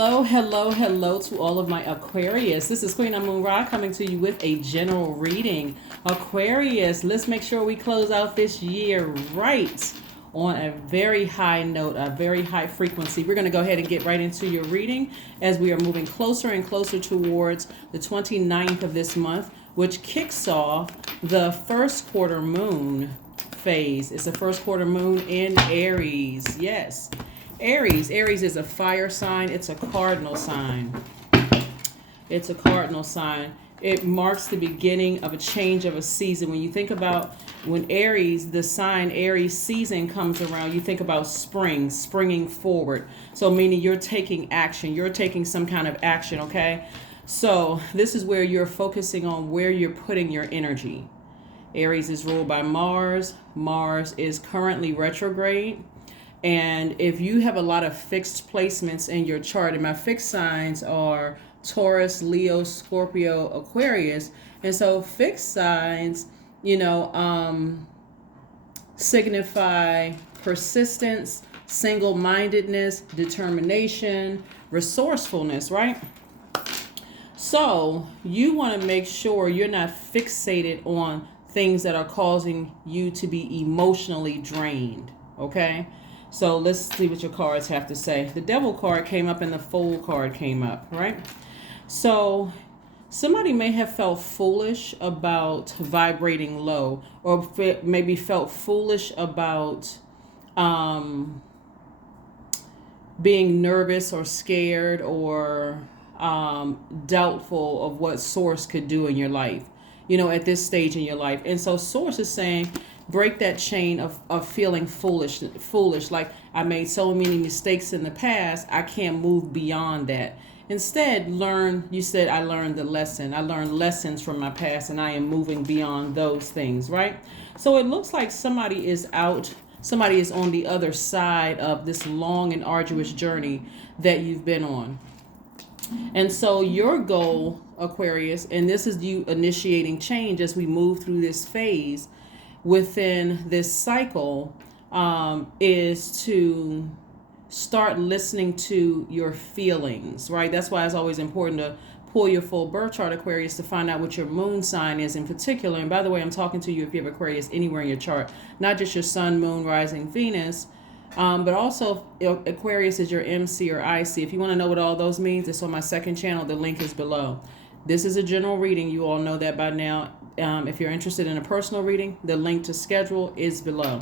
Hello to all of my Aquarius. This is Queen Moon Ra coming to you with a general reading. Aquarius, let's make sure we close out this year right on a very high note, a very high frequency. We're going to go ahead and get right into your reading as we are moving closer and closer towards the 29th of this month, which kicks off the first quarter moon phase. It's the first quarter moon in Aries. Yes. Aries is a fire sign. It's a cardinal sign. It's a cardinal sign. It marks the beginning of a change of a season. When you think about when Aries, the sign Aries season comes around, you think about springing forward. So meaning you're taking action. You're taking some kind of action, okay? So this is where you're focusing on where you're putting your energy. Aries is ruled by Mars. Mars is currently retrograde. And if you have a lot of fixed placements in your chart, and my fixed signs are Taurus, Leo, Scorpio, Aquarius. And so fixed signs, signify persistence, single-mindedness, determination, resourcefulness, right? So you want to make sure you're not fixated on things that are causing you to be emotionally drained, okay? So let's see what your cards have to say. The Devil card came up and the Fool card came up, right? So somebody may have felt foolish about vibrating low, or maybe felt foolish about being nervous or scared or doubtful of what Source could do in your life, at this stage in your life. And so Source is saying, break that chain of feeling foolish, like I made so many mistakes in the past, I can't move beyond that. Instead, you said I learned the lesson. I learned lessons from my past and I am moving beyond those things, right? So it looks like somebody is on the other side of this long and arduous journey that you've been on. And so your goal, Aquarius, and this is you initiating change as we move through this phase, within this cycle, is to start listening to your feelings, right? That's why it's always important to pull your full birth chart, Aquarius, to find out what your moon sign is in particular. And by the way, I'm talking to you if you have Aquarius anywhere in your chart, not just your sun, moon, rising, Venus, but also Aquarius is your MC or IC. If you want to know what all those means, it's on my second channel. The link is below. This is a general reading. You all know that by now. If you're interested in a personal reading, the link to schedule is below.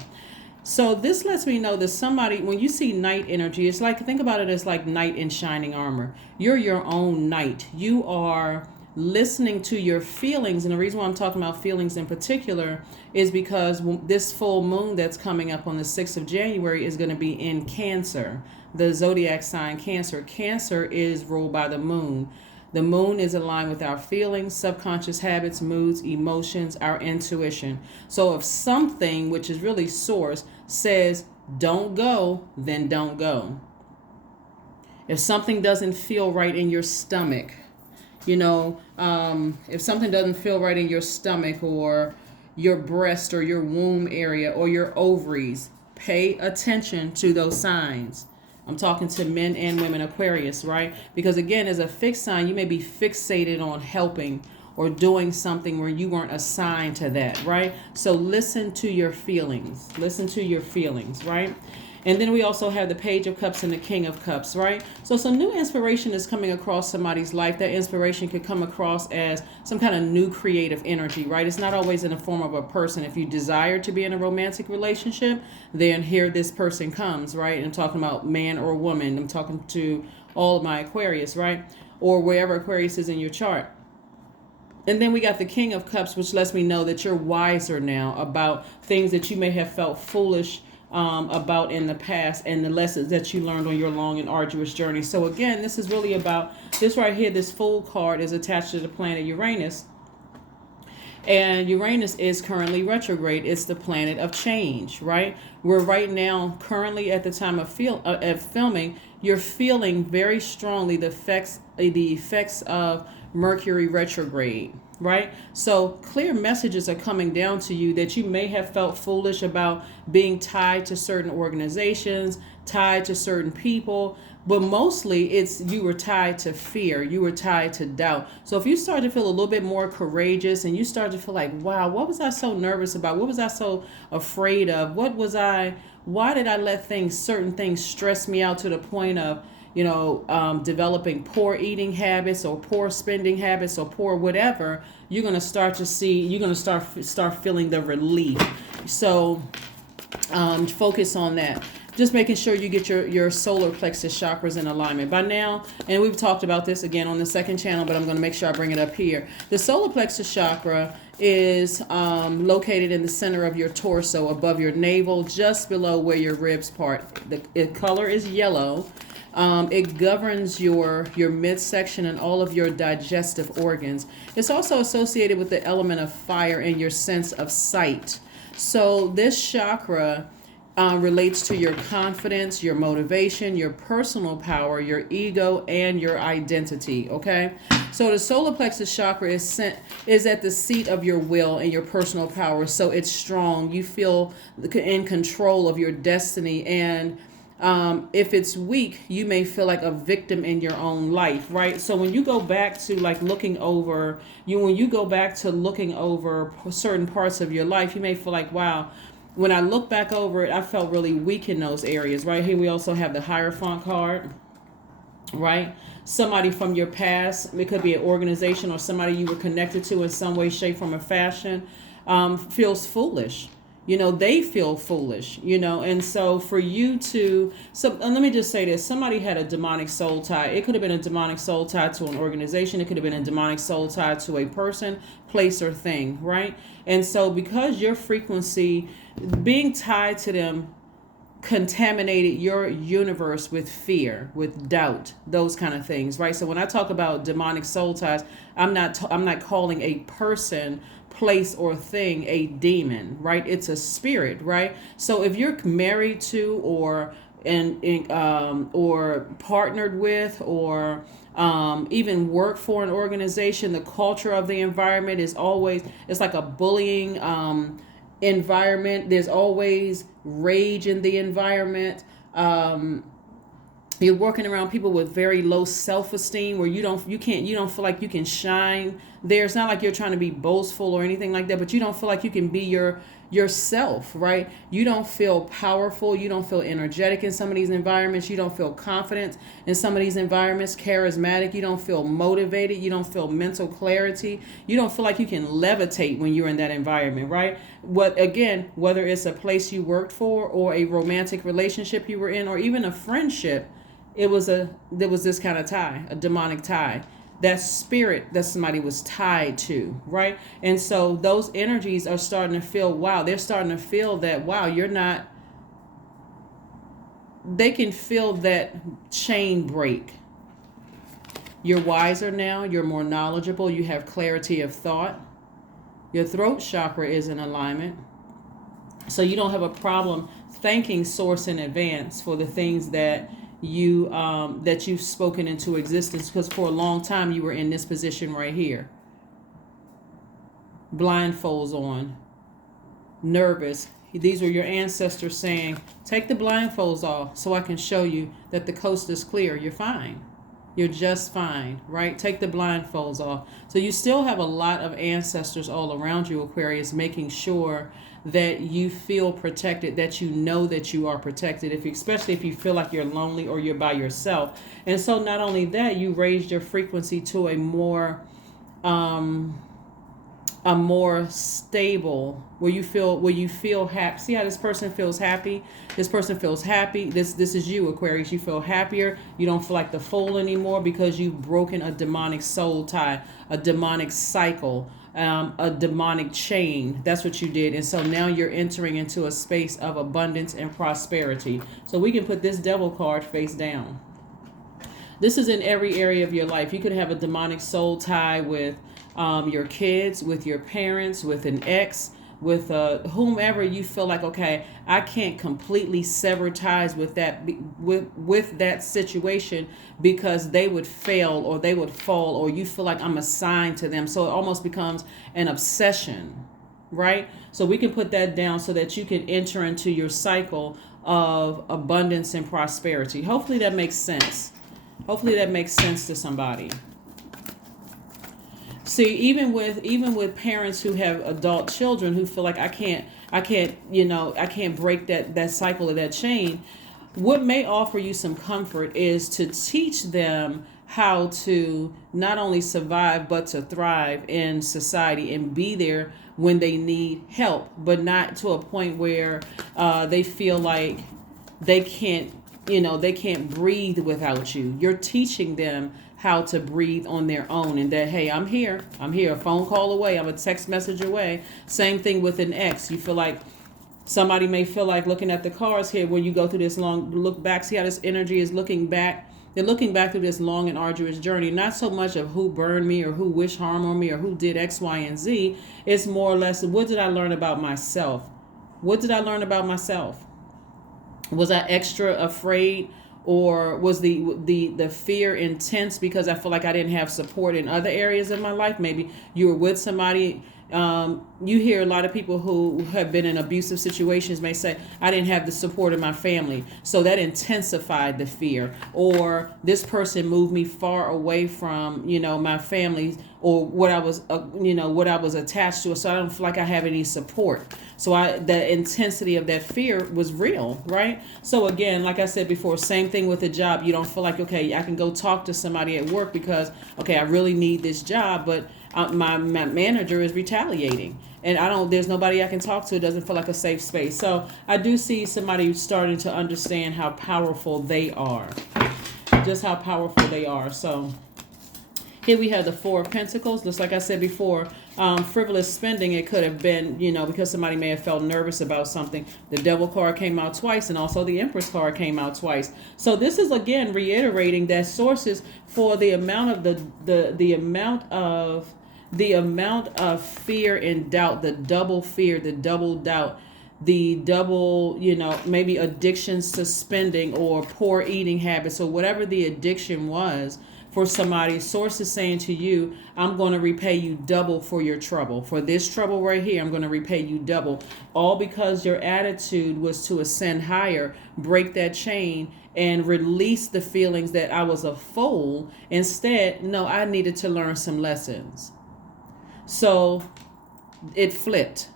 So this lets me know that somebody, when you see knight energy, it's like, think about it as like knight in shining armor. You're your own knight. You are listening to your feelings. And the reason why I'm talking about feelings in particular is because this full moon that's coming up on the 6th of January is going to be in Cancer, the zodiac sign Cancer. Cancer is ruled by the moon. The moon is aligned with our feelings, subconscious habits, moods, emotions, our intuition. So if something, which is really Source, says don't go, then don't go. If something doesn't feel right in your stomach, if something doesn't feel right in your stomach or your breast or your womb area or your ovaries, pay attention to those signs. I'm talking to men and women, Aquarius, right? Because again, as a fixed sign, you may be fixated on helping or doing something where you weren't assigned to that, right? So listen to your feelings. Listen to your feelings, right? And then we also have the Page of Cups and the King of Cups, right? So some new inspiration is coming across somebody's life. That inspiration could come across as some kind of new creative energy, right? It's not always in the form of a person. If you desire to be in a romantic relationship, then here this person comes, right? And I'm talking about man or woman. I'm talking to all of my Aquarius, right? Or wherever Aquarius is in your chart. And then we got the King of Cups, which lets me know that you're wiser now about things that you may have felt foolish about in the past and the lessons that you learned on your long and arduous journey. So again, this is really about this right here. This Fool card is attached to the planet Uranus. And Uranus is currently retrograde. It's the planet of change, right? We're right now, currently at the time of filming, you're feeling very strongly the effects of Mercury retrograde, right? So clear messages are coming down to you that you may have felt foolish about being tied to certain organizations, tied to certain people, But mostly it's you were tied to fear, you were tied to doubt. So if you start to feel a little bit more courageous and you start to feel like, wow, what was I so nervous about? What was I so afraid of? Why did I let certain things stress me out to the point of, developing poor eating habits or poor spending habits or poor whatever? You're going to start to see, you're going to start feeling the relief. So focus on that. Just making sure you get your solar plexus chakras in alignment. By now, and we've talked about this again on the second channel, but I'm going to make sure I bring it up here. The solar plexus chakra is located in the center of your torso, above your navel, just below where your ribs part. The color is yellow. It governs your midsection and all of your digestive organs. It's also associated with the element of fire and your sense of sight. So this chakra relates to your confidence, your motivation, your personal power, your ego, and your identity. Okay, so the solar plexus chakra is at the seat of your will and your personal power. So it's strong. You feel in control of your destiny, and if it's weak, you may feel like a victim in your own life, right? So when you go back to looking over certain parts of your life, you may feel like, wow, when I look back over it, I felt really weak in those areas. Right here, we also have the Hierophant card, right? Somebody from your past, it could be an organization or somebody you were connected to in some way, shape, form, or fashion, feels foolish. They feel foolish, and so for you to, let me just say this, somebody had a demonic soul tie. It could have been a demonic soul tie to an organization. It could have been a demonic soul tie to a person, place, or thing, right? And so because your frequency, being tied to them, contaminated your universe with fear, with doubt, those kind of things, right? So when I talk about demonic soul ties, I'm not calling a person, place, or thing a demon, right? It's a spirit, right? So if you're married to or partnered with or even work for an organization, the culture of the environment is always, it's like a bullying environment. There's always rage in the environment. You're working around people with very low self-esteem, where you don't feel like you can shine there. It's not like you're trying to be boastful or anything like that, but you don't feel like you can be yourself, right? You don't feel powerful. You don't feel energetic in some of these environments. You don't feel confident in some of these environments, charismatic. You don't feel motivated. You don't feel mental clarity. You don't feel like you can levitate when you're in that environment, right? Whether it's a place you worked for or a romantic relationship you were in, or even a friendship, there was this kind of tie, a demonic tie, that spirit that somebody was tied to, right? And so those energies are starting to feel, wow, they're starting to feel that, wow, they can feel that chain break. You're wiser now, you're more knowledgeable, you have clarity of thought. Your throat chakra is in alignment. So you don't have a problem thanking Source in advance for the things that you've spoken into existence, because for a long time you were in this position right here, blindfolds on, nervous. These were your ancestors saying, take the blindfolds off so I can show you that the coast is clear. You're fine. You're just fine, right? Take the blindfolds off. So you still have a lot of ancestors all around you, Aquarius, making sure that you feel protected, that you know that you are protected, especially if you feel like you're lonely or you're by yourself. And so not only that, you raised your frequency to a more stable, where you feel happy. See how this person feels happy? This person feels happy. This is you, Aquarius. You feel happier. You don't feel like the fool anymore, because you've broken a demonic soul tie, a demonic cycle, a demonic chain. That's what you did. And so now you're entering into a space of abundance and prosperity. So we can put this devil card face down. This is in every area of your life. You could have a demonic soul tie with your kids, with your parents, with an ex, with whomever you feel like, okay, I can't completely sever ties with that situation, because they would fail or they would fall, or you feel like I'm assigned to them. So it almost becomes an obsession, right? So we can put that down so that you can enter into your cycle of abundance and prosperity. Hopefully that makes sense. Hopefully that makes sense to somebody. See, even with parents who have adult children who feel like I can't break that cycle of that chain. What may offer you some comfort is to teach them how to not only survive but to thrive in society and be there when they need help, but not to a point where they feel like they can't breathe without you. You're teaching them how to breathe on their own, and that, hey, I'm here, a phone call away, I'm a text message away. Same thing with an ex. You feel like somebody may feel like, looking at the cards here, when you go through this long look back, see how this energy is looking back. They're looking back through this long and arduous journey, not so much of who burned me or who wished harm on me or who did X, Y, and Z. It's more or less, what did I learn about myself? What did I learn about myself? Was I extra afraid, or was the fear intense because I feel like I didn't have support in other areas of my life? Maybe you were with somebody. You hear a lot of people who have been in abusive situations may say, I didn't have the support of my family, so that intensified the fear. Or this person moved me far away from, my family, or what I was attached to, so I don't feel like I have any support. So the intensity of that fear was real, right? So again, like I said before, same thing with a job. You don't feel like, okay, I can go talk to somebody at work because, okay, I really need this job, but my manager is retaliating, and there's nobody I can talk to. It doesn't feel like a safe space. So I do see somebody starting to understand how powerful they are, just how powerful they are. So here we have the Four of Pentacles. Just like I said before, frivolous spending. It could have been, because somebody may have felt nervous about something. The Devil card came out twice, and also the Empress card came out twice. So this is again reiterating that sources for the amount of the amount of fear and doubt, the double fear, the double doubt, the double, maybe addictions to spending or poor eating habits, or whatever the addiction was for somebody. Source is saying to you, I'm going to repay you double for your trouble. For this trouble right here, I'm going to repay you double. All because your attitude was to ascend higher, break that chain, and release the feelings that I was a fool. Instead, no, I needed to learn some lessons. So it flipped.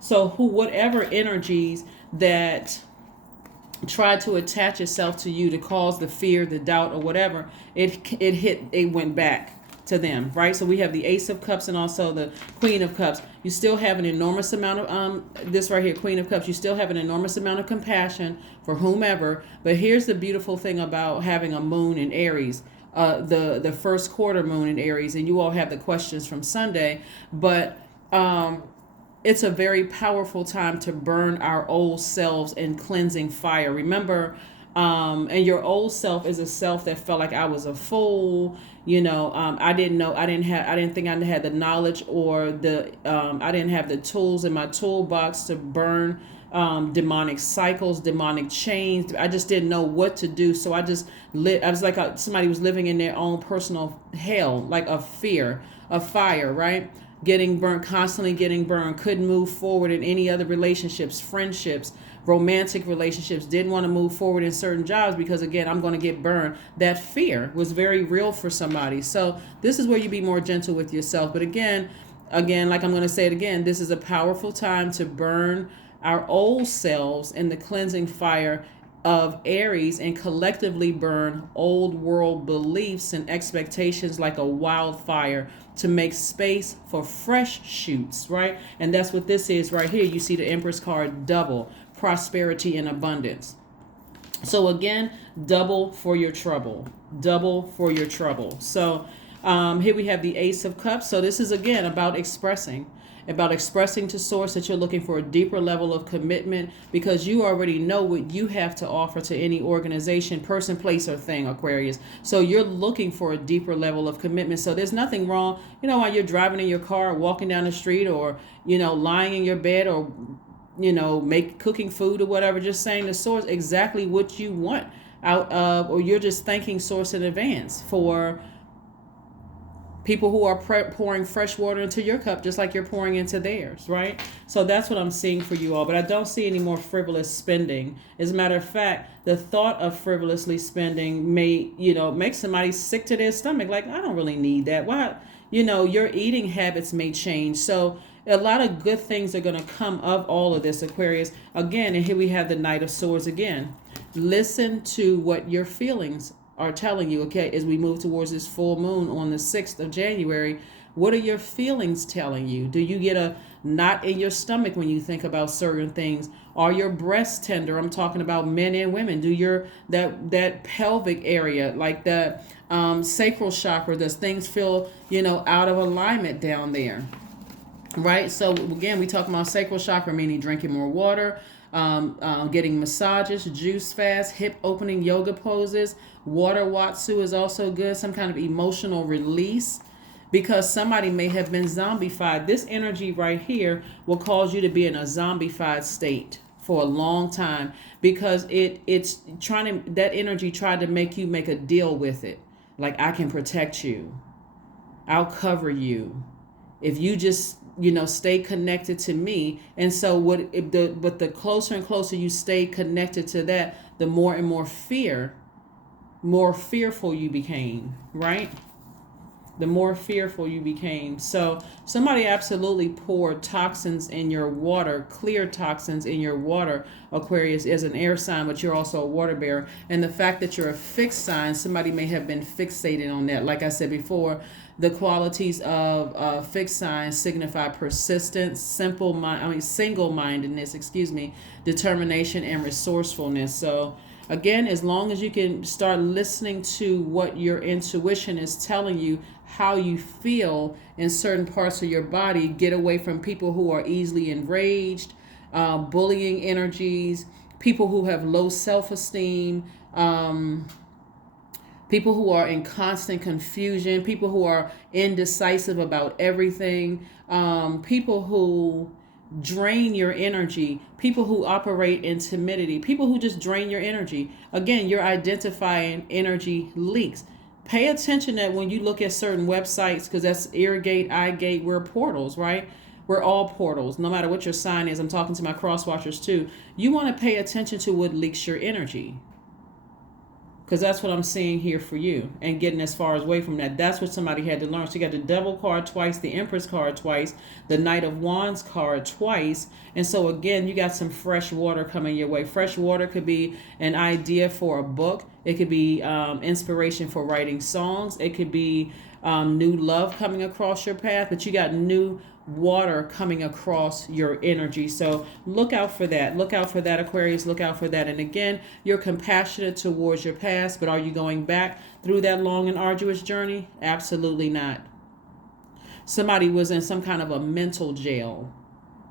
So whatever energies that tried to attach itself to you to cause the fear, the doubt, or whatever, it went back to them, right? So we have the Ace of Cups and also the Queen of Cups. You still have an enormous amount of this right here, Queen of Cups. You still have an enormous amount of compassion for whomever. But here's the beautiful thing about having a moon in Aries. The first quarter moon in Aries, and you all have the questions from Sunday, but it's a very powerful time to burn our old selves in cleansing fire. Remember, and your old self is a self that felt like I was a fool. I didn't know, I didn't think I had the knowledge or I didn't have the tools in my toolbox to burn demonic cycles, demonic chains. I just didn't know what to do. So I just I was like somebody was living in their own personal hell, like a fear, a fire, right? Getting burnt, constantly getting burned, couldn't move forward in any other relationships, friendships, romantic relationships, didn't want to move forward in certain jobs because, again, I'm going to get burned. That fear was very real for somebody. So this is where you be more gentle with yourself. But again, like I'm going to say it again, this is a powerful time to burn our old selves in the cleansing fire of Aries and collectively burn old world beliefs and expectations like a wildfire to make space for fresh shoots, right? And that's what this is right here. You see the Empress card, double, prosperity and abundance. So again, double for your trouble, double for your trouble. So here we have the Ace of Cups. So this is again about expressing to source that you're looking for a deeper level of commitment because you already know what you have to offer to any organization, person, place, or thing, Aquarius. So you're looking for a deeper level of commitment. So there's nothing wrong, while you're driving in your car, walking down the street, or, lying in your bed, or, cooking food or whatever, just saying to source exactly what you want out of, or you're just thanking source in advance for People who are pouring fresh water into your cup just like you're pouring into theirs, right? So that's what I'm seeing for you all. But I don't see any more frivolous spending. As a matter of fact, the thought of frivolously spending may, make somebody sick to their stomach. Like, I don't really need that. Why? Your eating habits may change. So a lot of good things are going to come of all of this, Aquarius. Again, and here we have the Knight of Swords again. Listen to what your feelings are telling you, okay, as we move towards this full moon on the 6th of January. What are your feelings telling you? Do you get a knot in your stomach when you think about certain things? Are your breasts tender? I'm talking about men and women. Do your that pelvic area, like the sacral chakra, does things feel out of alignment down there? Right. So again, we talk about sacral chakra, meaning drinking more water, getting massages, juice fast, hip opening yoga poses. Water watsu is also good. Some kind of emotional release, because somebody may have been zombified. This energy right here will cause you to be in a zombified state for a long time, because it's trying to, that energy tried to make you make a deal with it. Like, I can protect you. I'll cover you if you just stay connected to me. And so but the closer and closer you stay connected to that, the more and more fearful you became, right? The more fearful you became. So somebody absolutely poured toxins in your water, clear toxins in your water, Aquarius, is an air sign, but you're also a water bearer. And the fact that you're a fixed sign, somebody may have been fixated on that. Like I said before, the qualities of fixed signs signify persistence, single-mindedness, determination, and resourcefulness. So again, as long as you can start listening to what your intuition is telling you, how you feel in certain parts of your body, get away from people who are easily enraged, bullying energies, people who have low self-esteem, people who are in constant confusion, people who are indecisive about everything, people who drain your energy, people who operate in timidity, people who just drain your energy. Again, you're identifying energy leaks. Pay attention that when you look at certain websites, because that's ear gate, eye gate, we're portals, right? We're all portals, no matter what your sign is. I'm talking to my cross watchers too. You want to pay attention to what leaks your energy, because that's what I'm seeing here for you, and getting as far away from that. That's what somebody had to learn. So you got the Devil card twice, the Empress card twice, the Knight of Wands card twice. And so again, you got some fresh water coming your way. Fresh water could be an idea for a book. It could be inspiration for writing songs. It could be new love coming across your path, but you got new water coming across your energy. So look out for that. Look out for that, Aquarius. Look out for that. And again, you're compassionate towards your past, but are you going back through that long and arduous journey? Absolutely not. Somebody was in some kind of a mental jail,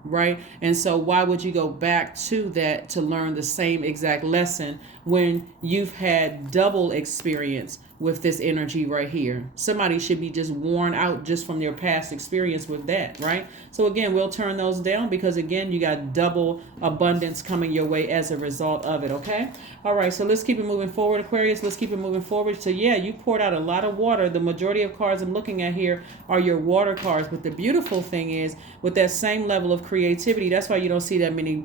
right? And so why would you go back to that to learn the same exact lesson when you've had double experience with this energy right here? Somebody should be just worn out just from their past experience with that, right? So again, we'll turn those down, because again, you got double abundance coming your way as a result of it, okay? All right, so let's keep it moving forward, Aquarius. Let's keep it moving forward. So yeah, you poured out a lot of water. The majority of cards I'm looking at here are your water cards, but the beautiful thing is, with that same level of creativity, that's why you don't see that many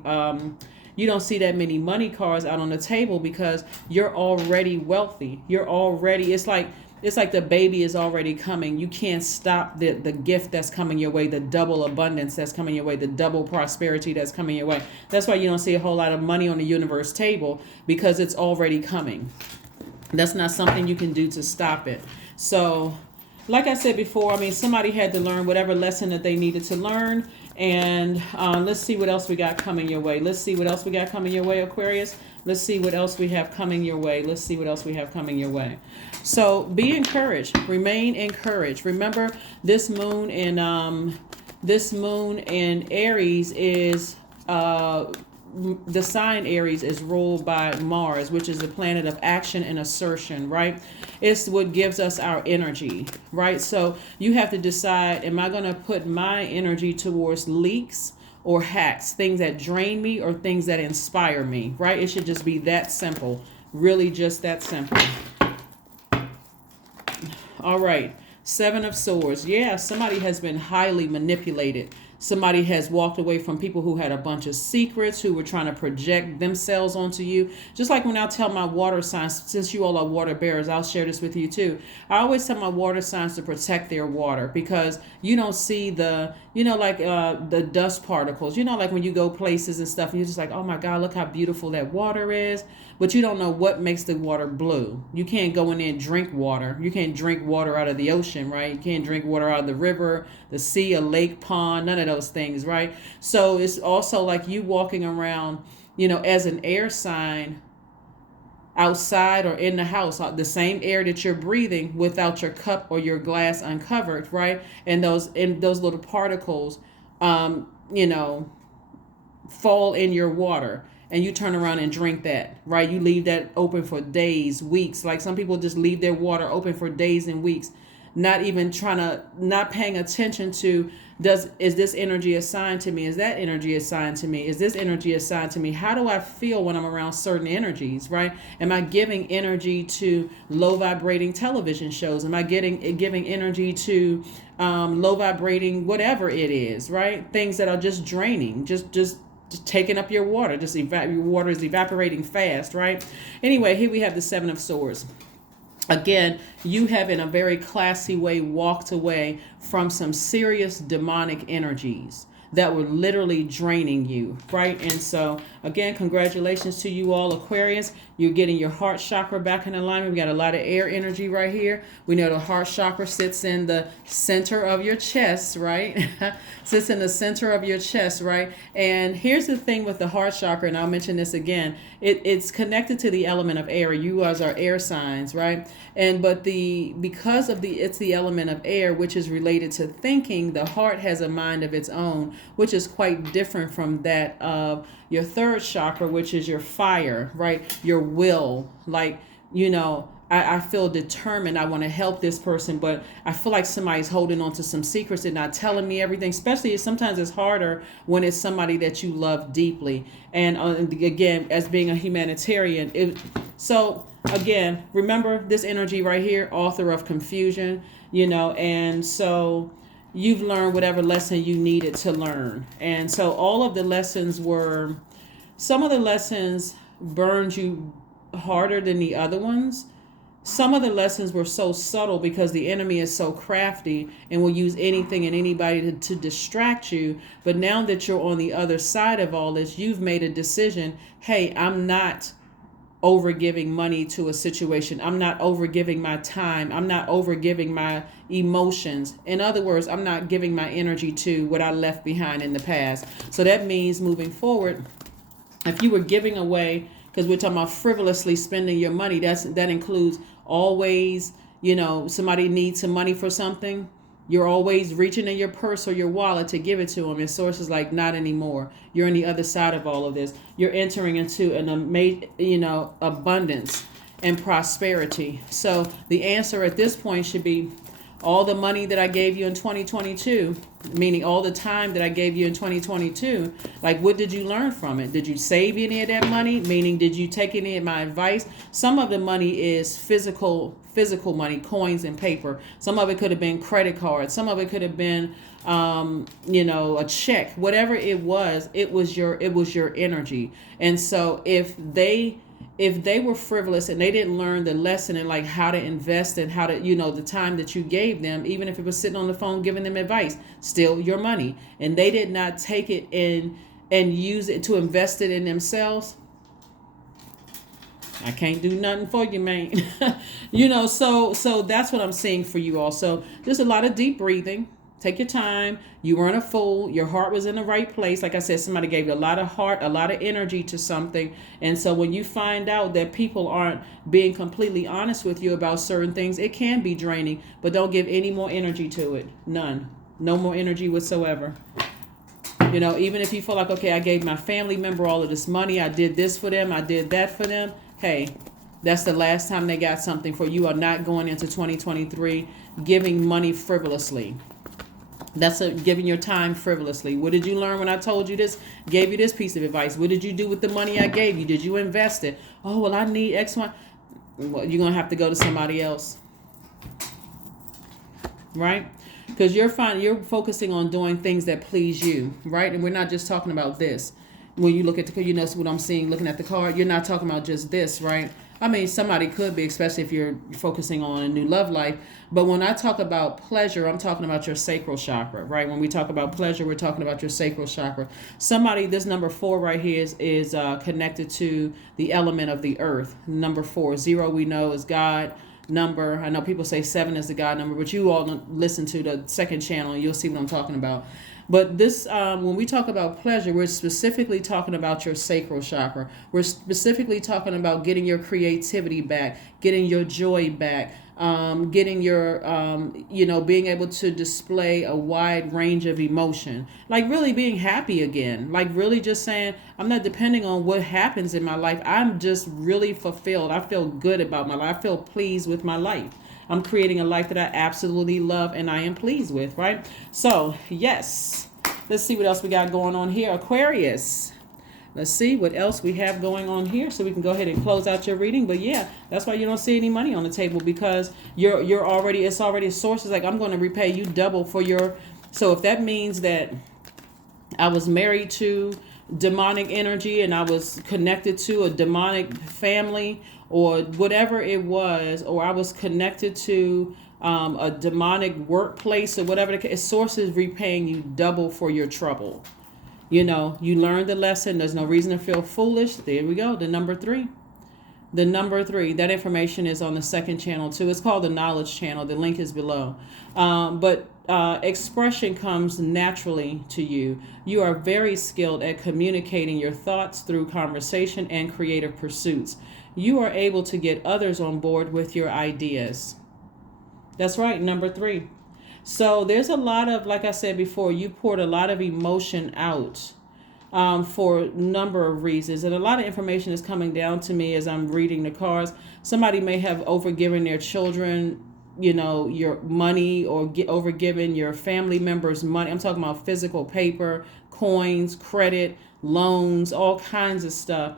money cards out on the table, because you're already wealthy. You're already, it's like the baby is already coming. You can't stop the gift that's coming your way, the double abundance that's coming your way, the double prosperity that's coming your way. That's why you don't see a whole lot of money on the universe table, because it's already coming. That's not something you can do to stop it. So like I said before, somebody had to learn whatever lesson that they needed to learn. And let's see what else we got coming your way. Let's see what else we got coming your way, Aquarius. Let's see what else we have coming your way. Let's see what else we have coming your way. So be encouraged. Remain encouraged. Remember, this moon in Aries is the sign Aries is ruled by Mars, which is the planet of action and assertion, right? It's what gives us our energy, right? So you have to decide, am I going to put my energy towards leaks or hacks, things that drain me or things that inspire me, right? It should just be that simple, really just that simple. All right. Seven of Swords. Yeah, somebody has been highly manipulated. Somebody has walked away from people who had a bunch of secrets, who were trying to project themselves onto you. Just like when I tell my water signs, since you all are water bearers, I'll share this with you too. I always tell my water signs to protect their water, because you don't see the, like the dust particles. Like when you go places and stuff, and you're just like, oh my God, look how beautiful that water is. But you don't know what makes the water blue. You can't go in there and drink water. You can't drink water out of the ocean, right? You can't drink water out of the river, the sea, a lake, pond, none of those things, right? So it's also like you walking around, as an air sign, outside or in the house, the same air that you're breathing without your cup or your glass uncovered, right? And those little particles, fall in your water, and you turn around and drink that, right? You leave that open for days, weeks. Like some people just leave their water open for days and weeks, not paying attention to, is this energy assigned to me? Is that energy assigned to me? Is this energy assigned to me? How do I feel when I'm around certain energies, right? Am I giving energy to low vibrating television shows? Am I giving energy to low vibrating whatever it is, right? Things that are just draining, just taking up your water. Your water is evaporating fast, right? Anyway, here we have the Seven of Swords. Again, you have in a very classy way walked away from some serious demonic energies that were literally draining you, right? And so, again, congratulations to you all, Aquarius. You're getting your heart chakra back in alignment. We got a lot of air energy right here. We know the heart chakra sits in the center of your chest, right? Sits in the center of your chest, right? And here's the thing with the heart chakra, and I'll mention this again. It's connected to the element of air. You guys are air signs, right? But it's the element of air, which is related to thinking. The heart has a mind of its own, which is quite different from that of your third chakra, which is your fire, right? Your will. Like, I feel determined. I want to help this person, but I feel like somebody's holding on to some secrets and not telling me everything. Especially sometimes it's harder when it's somebody that you love deeply. And again, as being a humanitarian, so again, remember this energy right here, author of confusion, and so you've learned whatever lesson you needed to learn. And so all of the lessons some of the lessons burned you harder than the other ones. Some of the lessons were so subtle because the enemy is so crafty and will use anything and anybody to distract you. But now that you're on the other side of all this, you've made a decision. Hey, I'm not overgiving money to a situation. I'm not overgiving my time. I'm not overgiving my emotions. In other words, I'm not giving my energy to what I left behind in the past. So that means moving forward, if you were giving away, because we're talking about frivolously spending your money, that includes always, somebody needs some money for something. You're always reaching in your purse or your wallet to give it to them. And Source is like, not anymore. You're on the other side of all of this. You're entering into an abundance and prosperity. So the answer at this point should be, all the money that I gave you in 2022, meaning all the time that I gave you in 2022, like, what did you learn from it? Did you save any of that money? Meaning, did you take any of my advice? Some of the money is physical money, coins and paper. Some of it could have been credit cards. Some of it could have been, a check. Whatever it was your energy. And so if they were frivolous and they didn't learn the lesson and like how to invest and how to, the time that you gave them, even if it was sitting on the phone giving them advice, still your money, and they did not take it and use it to invest it in themselves, I can't do nothing for you, man. So that's what I'm seeing for you all. So there's a lot of deep breathing. Take your time. You weren't a fool. Your heart was in the right place. Like I said, somebody gave you a lot of heart, a lot of energy to something. And so when you find out that people aren't being completely honest with you about certain things, it can be draining, but don't give any more energy to it. None. No more energy whatsoever. Even if you feel like, okay, I gave my family member all of this money. I did this for them. I did that for them. Hey, that's the last time they got something. For you are not going into 2023 giving money frivolously. That's giving your time frivolously. What did you learn when I told you this? Gave you this piece of advice. What did you do with the money I gave you? Did you invest it? Oh, well, I need X, Y. Well, you're going to have to go to somebody else. right? Because you're focusing on doing things that please you, right? And we're not just talking about this. When you look at the, you know what I'm seeing, looking at the card, you're not talking about just this, right? I mean, somebody could be, especially if you're focusing on a new love life. But when I talk about pleasure, I'm talking about your sacral chakra, right? When we talk about pleasure, we're talking about your sacral chakra. Somebody, this number 4 right here is connected to the element of the earth. Number 4, 0 we know is God number. I know people say 7 is the God number, but you all listen to the second channel and you'll see what I'm talking about. But this, when we talk about pleasure, we're specifically talking about your sacral chakra. We're specifically talking about getting your creativity back, getting your joy back, getting your, being able to display a wide range of emotion, like really being happy again, like really just saying, I'm not depending on what happens in my life. I'm just really fulfilled. I feel good about my life. I feel pleased with my life. I'm creating a life that I absolutely love and I am pleased with, right? So, yes. Let's see what else we got going on here. Aquarius. Let's see what else we have going on here so we can go ahead and close out your reading. But yeah, that's why you don't see any money on the table, because you're already, it's already sources like, I'm going to repay you double for your. So if that means that I was married to demonic energy and I was connected to a demonic family or whatever it was, or I was connected to a demonic workplace or whatever the case, source is repaying you double for your trouble. You know, you learned the lesson. There's no reason to feel foolish. There we go. The number 3. The number 3, that information is on the second channel too. It's called the Knowledge Channel. The link is below. But expression comes naturally to you. You are very skilled at communicating your thoughts through conversation and creative pursuits. You are able to get others on board with your ideas. That's right, number 3. So there's a lot of, like I said before, you poured a lot of emotion out for a number of reasons. And a lot of information is coming down to me as I'm reading the cards. Somebody may have overgiven their children, your money, or overgiven your family members money. I'm talking about physical paper, coins, credit, loans, all kinds of stuff.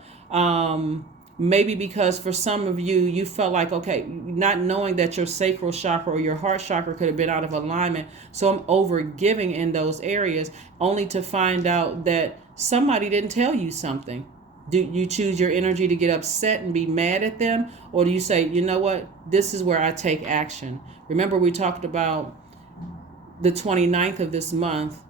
Maybe because for some of you, you felt like, okay, not knowing that your sacral chakra or your heart chakra could have been out of alignment. So I'm overgiving in those areas, only to find out that somebody didn't tell you something. Do you choose your energy to get upset and be mad at them? Or do you say, you know what, this is where I take action? Remember, we talked about the 29th of this month.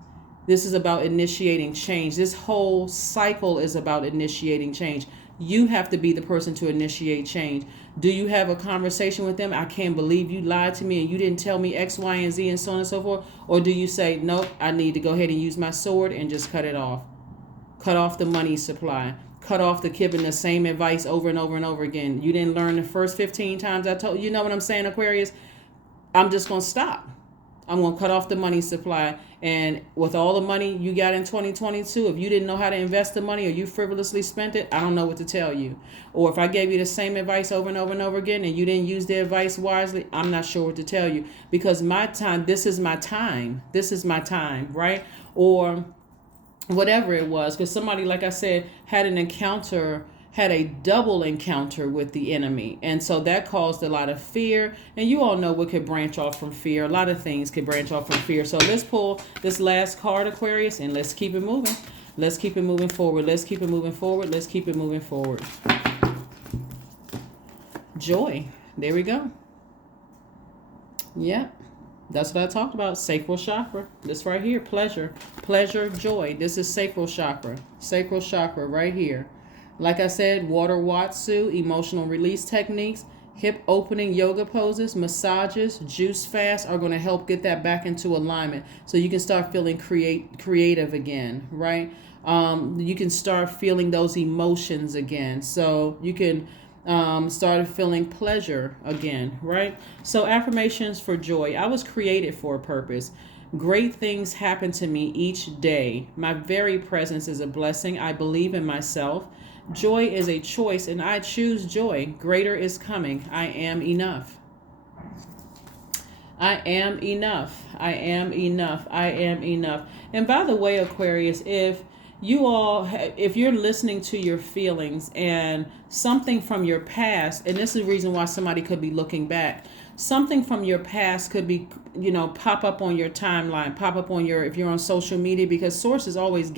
This is about initiating change. This whole cycle is about initiating change. You have to be the person to initiate change. Do you have a conversation with them? I can't believe you lied to me and you didn't tell me X, Y, and Z and so on and so forth. Or do you say, nope, I need to go ahead and use my sword and just cut it off? Cut off the money supply. Cut off the giving the same advice over and over and over again. You didn't learn the first 15 times I told you. You know what I'm saying, Aquarius? I'm just going to stop. I'm going to cut off the money supply. And with all the money you got in 2022, if you didn't know how to invest the money or you frivolously spent it, I don't know what to tell you. Or if I gave you the same advice over and over and over again and you didn't use the advice wisely, I'm not sure what to tell you. Because my time, this is my time. This is my time, right? Or whatever it was. Because somebody, like I said, had a double encounter with the enemy. And so that caused a lot of fear. And you all know what could branch off from fear. A lot of things could branch off from fear. So let's pull this last card, Aquarius, and let's keep it moving. Let's keep it moving forward. Let's keep it moving forward. Let's keep it moving forward. Joy. There we go. Yep. That's what I talked about. Sacral chakra. This right here. Pleasure. Pleasure, joy. This is sacral chakra. Sacral chakra right here. Like I said, water watsu, emotional release techniques, hip opening yoga poses, massages, juice fasts are going to help get that back into alignment so you can start feeling creative again, right? You can start feeling those emotions again. So you can start feeling pleasure again, right? So affirmations for joy. I was created for a purpose. Great things happen to me each day. My very presence is a blessing. I believe in myself. Joy is a choice, and I choose joy. Greater is coming. I am enough. I am enough. I am enough. I am enough. And by the way, Aquarius, if you're listening to your feelings and something from your past, and this is the reason why somebody could be looking back, something from your past could be, pop up on your timeline, pop up on your, if you're on social media, because Source is always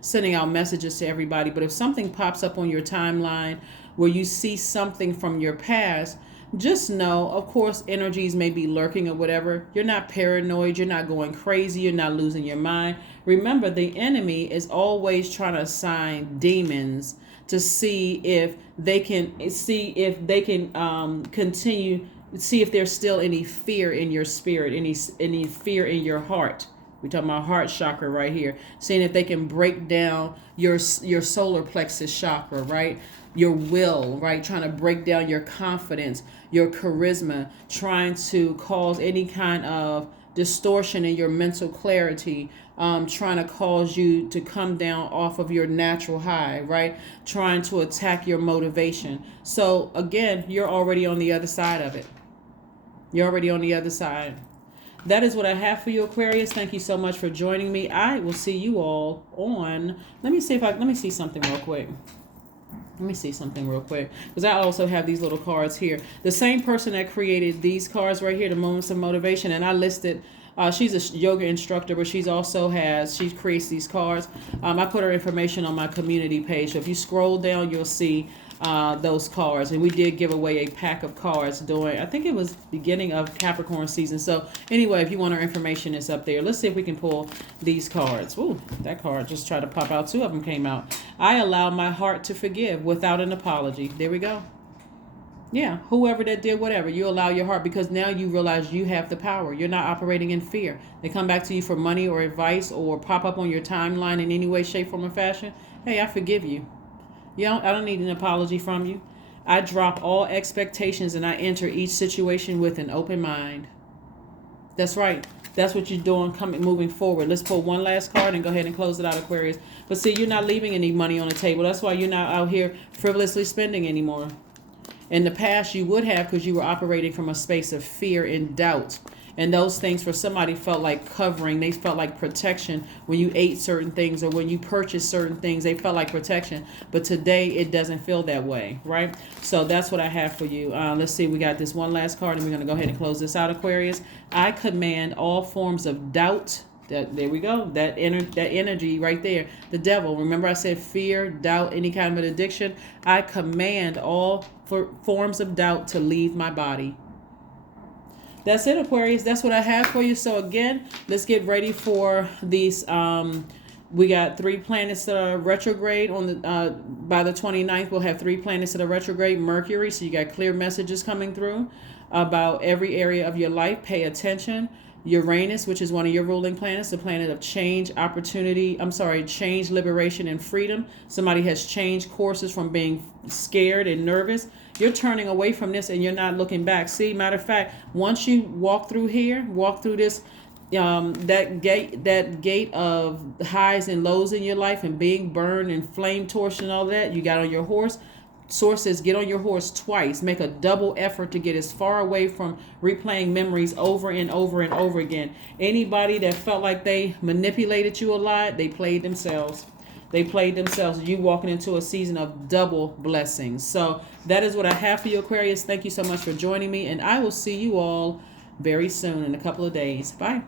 sending out messages to everybody. But if something pops up on your timeline where you see something from your past, just know, of course, energies may be lurking or whatever. You're not paranoid. You're not going crazy. You're not losing your mind. Remember, the enemy is always trying to assign demons to see if they can continue, see if there's still any fear in your spirit, any fear in your heart. We're talking about heart chakra right here. Seeing if they can break down your solar plexus chakra, right? Your will, right? Trying to break down your confidence, your charisma, trying to cause any kind of distortion in your mental clarity, trying to cause you to come down off of your natural high, right? Trying to attack your motivation. So again, you're already on the other side of it. You're already on the other side. That is what I have for you, Aquarius. Thank you so much for joining me. I will see you all on, let me see something real quick. Let me see something real quick, because I also have these little cards here. The same person that created these cards right here, the Moments of Motivation, and I listed, she's a yoga instructor, but she creates these cards. I put her information on my community page. So if you scroll down, you'll see those cards. And we did give away a pack of cards during, I think it was beginning of Capricorn season. So anyway, if you want our information, it's up there. Let's see if we can pull these cards. Ooh, that card just tried to pop out. Two of them came out. I allow my heart to forgive without an apology. There we go. Yeah, whoever that did whatever, you allow your heart, because now you realize you have the power. You're not operating in fear. They come back to you for money or advice or pop up on your timeline in any way, shape, form, or fashion. Hey, I forgive you. I don't need an apology from you. I drop all expectations and I enter each situation with an open mind. That's right. That's what you're doing moving forward. Let's pull one last card and go ahead and close it out, Aquarius. But see, you're not leaving any money on the table. That's why you're not out here frivolously spending anymore. In the past, you would have, because you were operating from a space of fear and doubt. And those things for somebody felt like covering. They felt like protection when you ate certain things or when you purchased certain things. They felt like protection. But today, it doesn't feel that way, right? So that's what I have for you. Let's see. We got this one last card, and we're going to go ahead and close this out, Aquarius. I command all forms of doubt. There we go. That energy right there. The devil. Remember I said fear, doubt, any kind of an addiction. I command all forms of doubt to leave my body. That's it, Aquarius. That's what I have for you. So again, let's get ready for these. We got 3 planets that are retrograde on the by the 29th. We'll have 3 planets that are retrograde. Mercury. So you got clear messages coming through about every area of your life. Pay attention. Uranus, which is one of your ruling planets, the planet of change, change, liberation, and freedom. Somebody has changed courses from being scared and nervous. You're turning away from this and you're not looking back. See, matter of fact, once you walk through this, that gate of highs and lows in your life and being burned and flame torched and all that, you got on your horse. Source says get on your horse twice. Make a double effort to get as far away from replaying memories over and over and over again. Anybody that felt like they manipulated you a lot, they played themselves. You walking into a season of double blessings. So that is what I have for you, Aquarius. Thank you so much for joining me, and I will see you all very soon in a couple of days. Bye.